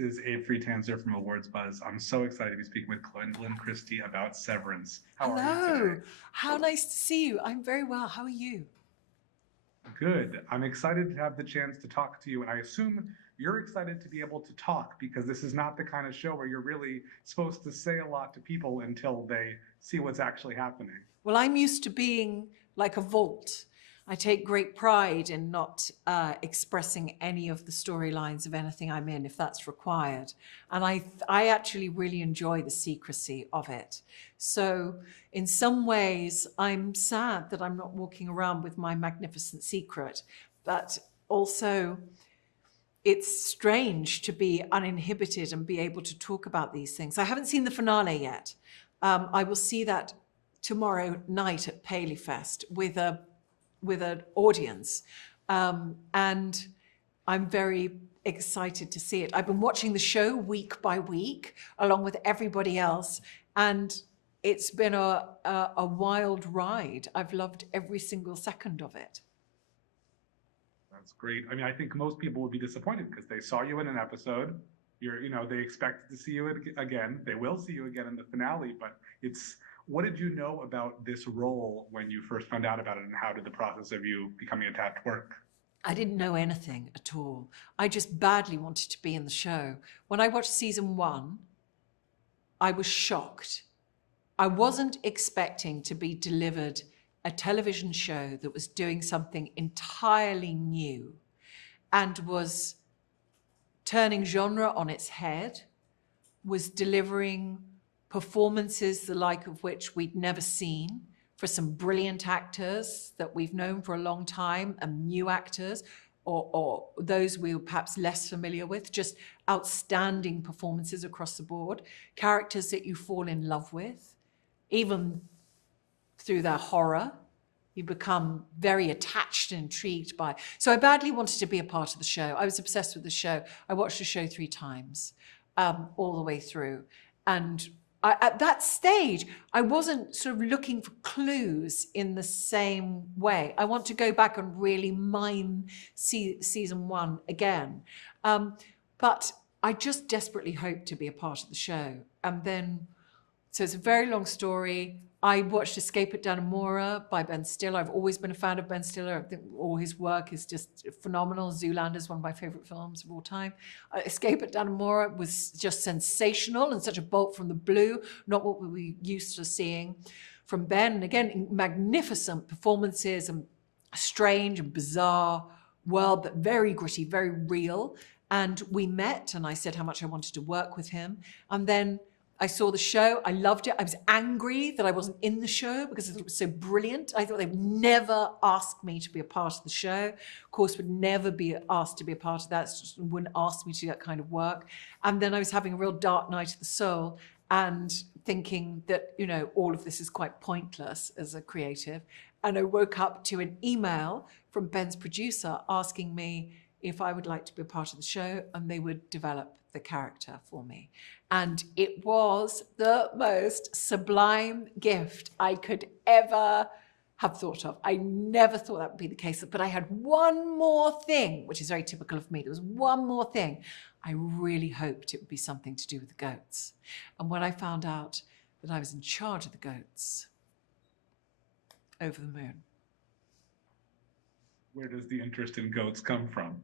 This is Abe Friedtanzer from Awards Buzz. I'm so excited to be speaking with Gwendoline Christie about Severance. How are you Hello. today? How nice to see you. I'm very well. How are you? Good. I'm excited to have the chance to talk to you, and I assume you're excited to be able to talk because this is not the kind of show where you're really supposed to say a lot to people until they see what's actually happening. Well, I'm used to being like a vault. I take great pride in not expressing any of the storylines of anything I'm in if that's required. And I actually really enjoy the secrecy of it. So in some ways, I'm sad that I'm not walking around with my magnificent secret, but also it's strange to be uninhibited and be able to talk about these things. I haven't seen the finale yet. I will see that tomorrow night at Paley Fest with an audience, and I'm very excited to see it. I've been watching the show week by week along with everybody else, and it's been a wild ride. I've loved every single second of it. That's great. I mean, I think most people would be disappointed because they saw you in an episode. They expected to see you again. They will see you again in the finale, but what did you know about this role when you first found out about it, and how did the process of you becoming attached work? I didn't know anything at all. I just badly wanted to be in the show. When I watched season 1, I was shocked. I wasn't expecting to be delivered a television show that was doing something entirely new and was turning genre on its head, was delivering performances the like of which we'd never seen, for some brilliant actors that we've known for a long time and new actors, or those we were perhaps less familiar with, just outstanding performances across the board, characters that you fall in love with, even through their horror. You become very attached and intrigued by. So I badly wanted to be a part of the show. I was obsessed with the show. I watched the show 3 times, all the way through. And at that stage, I wasn't sort of looking for clues in the same way. I want to go back and really mine season 1 again. But I just desperately hoped to be a part of the show. And then, so it's a very long story. I watched Escape at Dannemora by Ben Stiller. I've always been a fan of Ben Stiller. I think all his work is just phenomenal. Zoolander is one of my favorite films of all time. Escape at Dannemora was just sensational and such a bolt from the blue, not what we were used to seeing from Ben. And again, magnificent performances and strange and bizarre world, but very gritty, very real. And we met, and I said how much I wanted to work with him. And then I saw the show. I loved it. I was angry that I wasn't in the show because I thought it was so brilliant. I thought they'd never ask me to be a part of the show. Of course, would never be asked to be a part of that. Just wouldn't ask me to do that kind of work. And then I was having a real dark night of the soul and thinking that, all of this is quite pointless as a creative. And I woke up to an email from Ben's producer asking me if I would like to be a part of the show, and they would develop the character for me. And it was the most sublime gift I could ever have thought of. I never thought that would be the case, but I had one more thing, which is very typical of me. There was one more thing. I really hoped it would be something to do with the goats. And when I found out that I was in charge of the goats, over the moon. Where does the interest in goats come from?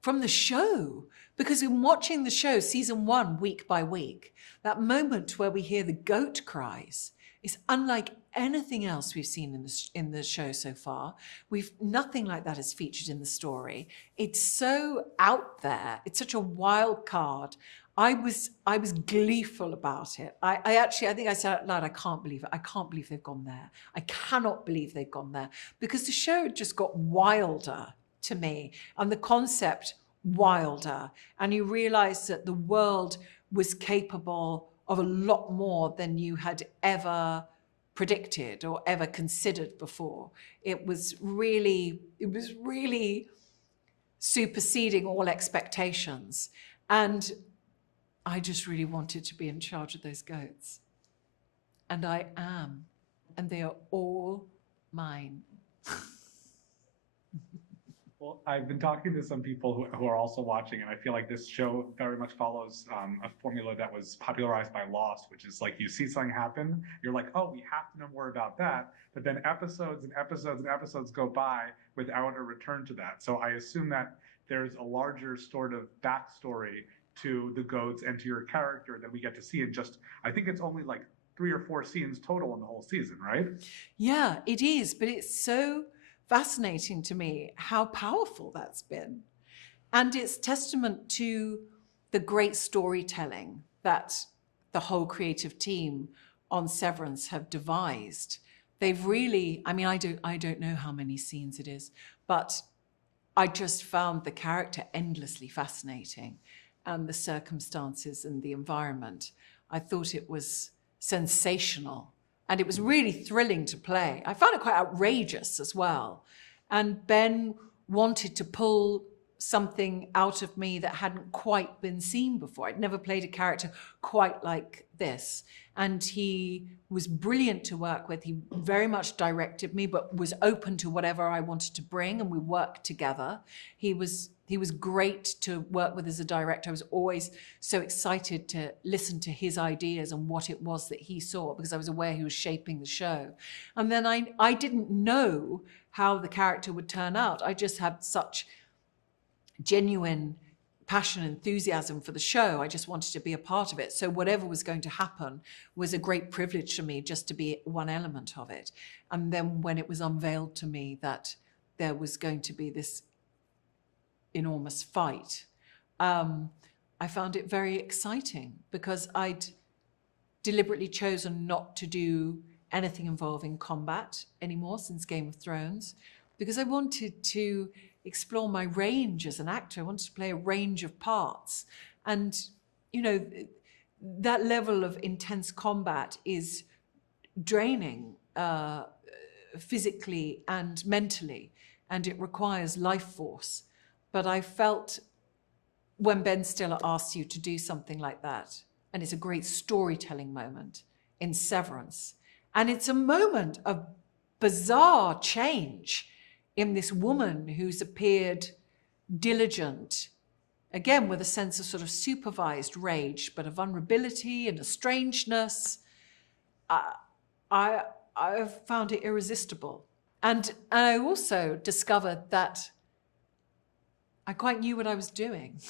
From the show, because in watching the show, season 1, week by week, that moment where we hear the goat cries is unlike anything else we've seen in the show so far. Nothing like that is featured in the story. It's so out there. It's such a wild card. I was gleeful about it. I think I said out loud, I can't believe it. I can't believe they've gone there. I cannot believe they've gone there, because the show had just got wilder to me, and the concept wilder, and you realize that the world was capable of a lot more than you had ever predicted or ever considered before. It was really superseding all expectations, and I just really wanted to be in charge of those goats, and I am, and they are all mine. Well, I've been talking to some people who are also watching, and I feel like this show very much follows a formula that was popularized by Lost, which is like you see something happen, you're like, oh, we have to know more about that. But then episodes and episodes and episodes go by without a return to that. So I assume that there's a larger sort of backstory to the goats and to your character that we get to see in just, I think it's only like 3 or 4 scenes total in the whole season, right? Yeah, it is, but it's so fascinating to me how powerful that's been. And it's testament to the great storytelling that the whole creative team on Severance have devised. They've really, I mean, I don't know how many scenes it is, but I just found the character endlessly fascinating and the circumstances and the environment. I thought it was sensational and it was really thrilling to play. I found it quite outrageous as well. And Ben wanted to pull something out of me that hadn't quite been seen before. I'd never played a character quite like this. And he was brilliant to work with. He very much directed me, but was open to whatever I wanted to bring, and we worked together. He was great to work with as a director. I was always so excited to listen to his ideas and what it was that he saw, because I was aware he was shaping the show. And then I didn't know how the character would turn out. I just had such genuine passion and enthusiasm for the show. I just wanted to be a part of it. So whatever was going to happen was a great privilege for me just to be one element of it. And then when it was unveiled to me that there was going to be this enormous fight, I found it very exciting, because I'd deliberately chosen not to do anything involving combat anymore since Game of Thrones, because I wanted to explore my range as an actor. I wanted to play a range of parts. And, you know, that level of intense combat is draining physically and mentally, and it requires life force. But I felt when Ben Stiller asks you to do something like that, and it's a great storytelling moment in Severance, and it's a moment of bizarre change in this woman who's appeared diligent, again with a sense of sort of supervised rage, but a vulnerability and a strangeness. I found it irresistible. And I also discovered that I quite knew what I was doing.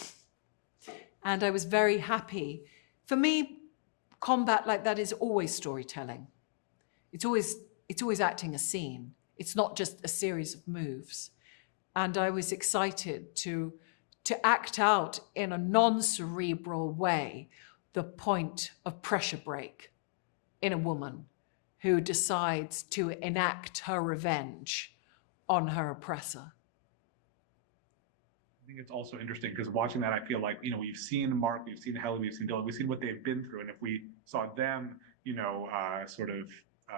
And I was very happy. For me, combat like that is always storytelling. It's always acting a scene. It's not just a series of moves. And I was excited to act out in a non-cerebral way the point of pressure break in a woman who decides to enact her revenge on her oppressor. I think it's also interesting because watching that, I feel like, you know, we've seen Mark, we've seen Helly, we've seen Dylan, we've seen what they've been through. And if we saw them, you know, sort of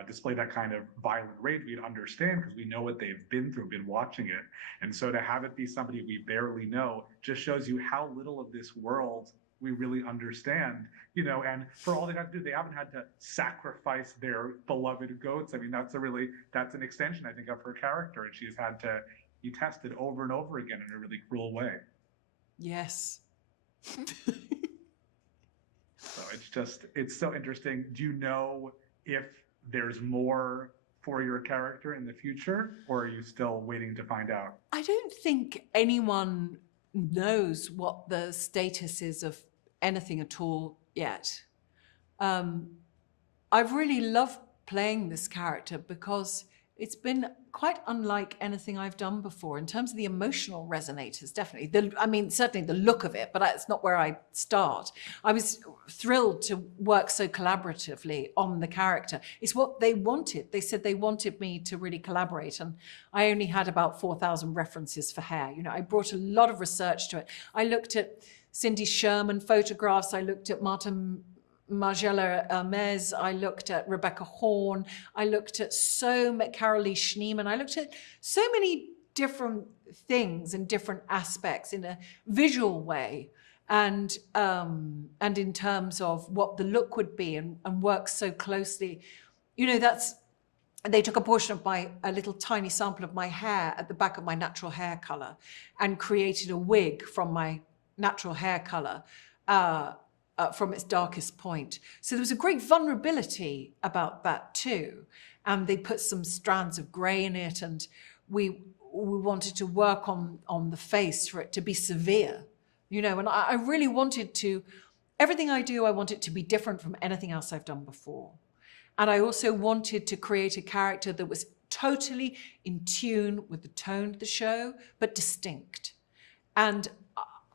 display that kind of violent rage, we'd understand because we know what they've been through, been watching it. And so to have it be somebody we barely know just shows you how little of this world we really understand, you know, and for all they have to do, they haven't had to sacrifice their beloved goats. I mean, that's an extension, I think, of her character. And she's had to be tested over and over again in a really cruel way. Yes. So it's so interesting. Do you know if there's more for your character in the future, or are you still waiting to find out? I don't think anyone knows what the status is of anything at all yet. I've really loved playing this character because it's been quite unlike anything I've done before in terms of the emotional resonators, definitely. Certainly the look of it, but that's not where I start. I was thrilled to work so collaboratively on the character. It's what they wanted. They said they wanted me to really collaborate, and I only had about 4,000 references for hair. You know, I brought a lot of research to it. I looked at Cindy Sherman photographs. I looked at Martin Margella Hermes, I looked at Rebecca Horn, I looked at Carolee Schneeman, I looked at so many different things and different aspects in a visual way, and in terms of what the look would be, and work so closely. You know, that's they took a portion of a little tiny sample of my hair at the back of my natural hair color and created a wig from my natural hair color from its darkest point. So there was a great vulnerability about that too. And they put some strands of gray in it, and we wanted to work on the face for it to be severe, you know, and I really wanted to, everything I do, I want it to be different from anything else I've done before. And I also wanted to create a character that was totally in tune with the tone of the show, but distinct. And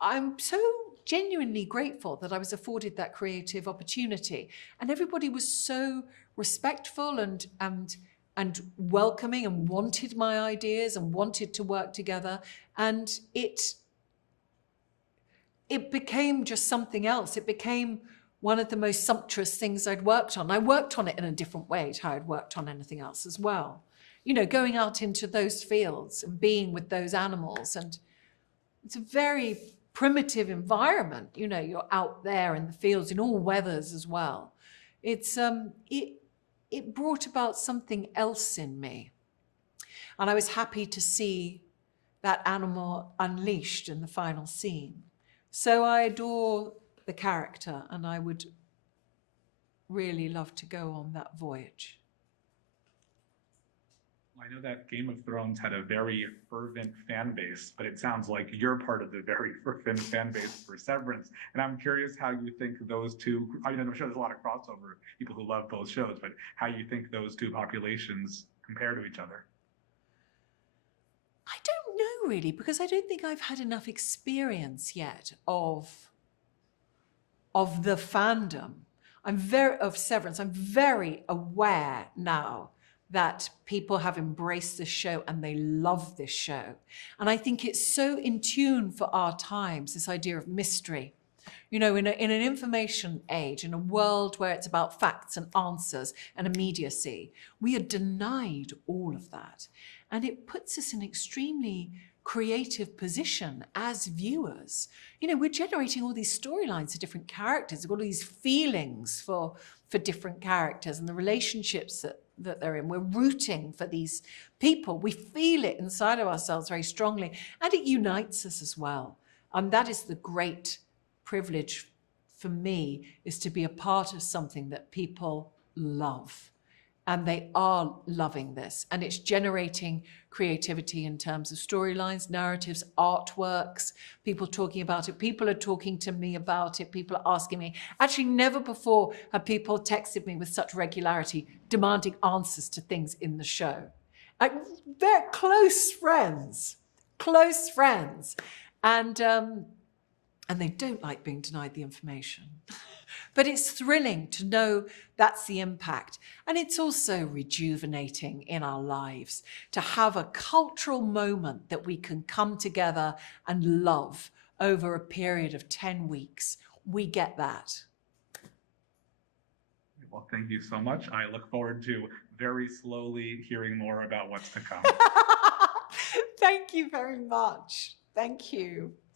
I'm so genuinely grateful that I was afforded that creative opportunity. And everybody was so respectful and welcoming and wanted my ideas and wanted to work together. And it became just something else. It became one of the most sumptuous things I'd worked on. I worked on it in a different way to how I'd worked on anything else as well. You know, going out into those fields and being with those animals. And it's a very primitive environment. You know, you're out there in the fields in all weathers as well. It's, it brought about something else in me. And I was happy to see that animal unleashed in the final scene. So I adore the character, and I would really love to go on that voyage. I know that Game of Thrones had a very fervent fan base, but it sounds like you're part of the very fervent fan base for Severance. And I'm curious how you think those two, I mean, I'm sure there's a lot of crossover, people who love both shows, but how you think those two populations compare to each other. I don't know really, because I don't think I've had enough experience yet of the fandom. Of Severance. I'm very aware now that people have embraced this show and they love this show. And I think it's so in tune for our times, this idea of mystery. You know, in an information age, in a world where it's about facts and answers and immediacy, we are denied all of that. And it puts us in an extremely creative position as viewers. You know, we're generating all these storylines of different characters. We've got all these feelings for different characters and the relationships that they're in. We're rooting for these people. We feel it inside of ourselves very strongly, and it unites us as well. And that is the great privilege for me, is to be a part of something that people love. And they are loving this. And it's generating creativity in terms of storylines, narratives, artworks, people talking about it. People are talking to me about it. People are asking me. Actually, never before have people texted me with such regularity, demanding answers to things in the show. They're close friends. And they don't like being denied the information. But it's thrilling to know that's the impact. And it's also rejuvenating in our lives to have a cultural moment that we can come together and love over a period of 10 weeks. We get that. Well, thank you so much. I look forward to very slowly hearing more about what's to come. Thank you very much. Thank you.